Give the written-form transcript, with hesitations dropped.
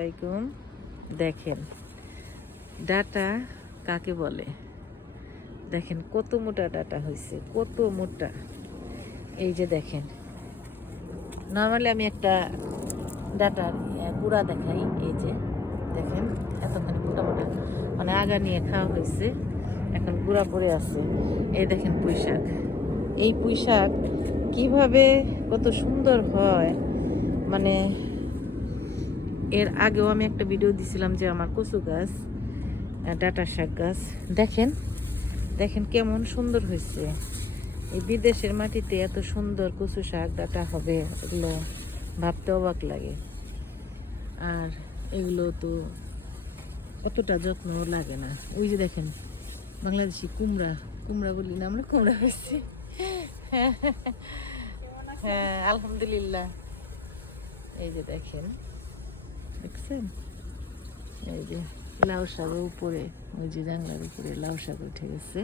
আসসালামাইকুম। দেখেন ডাটা কাকে বলে, দেখেন কত মোটা ডাটা হয়েছে, কত মোটা। এই যে দেখেন, নর্মালি আমি একটা ডাটার গুঁড়া দেখাই। এই যে দেখেন এতখানি মোটা মোটা, মানে আগা নিয়ে খাওয়া হয়েছে, এখন গুঁড়া পড়ে আছে। এই দেখেন পুঁই শাক, এই পুঁই শাক কীভাবে কত সুন্দর হয়। মানে এর আগেও আমি একটা ভিডিও দিছিলাম যে আমার কচু গাছ, ডাঁটা শাক গাছ, দেখেন দেখেন কেমন সুন্দর হয়েছে। এই বিদেশের মাটিতে এত সুন্দর কচু শাক ডাঁটা হবে, এগুলো ভাবতে অবাক লাগে। আর এগুলো তো অতটা যত্নও লাগে না। ওই যে দেখেন বাংলাদেশি কুমড়া, কুমড়া বলি না আমরা, কুমড়া হয়েছে। হ্যাঁ আলহামদুলিল্লাহ। এই যে দেখেন, দেখছেন, এই যে লাউ শাকের উপরে, ওই যে জানলার উপরে লাউ শাক উঠে গেছে।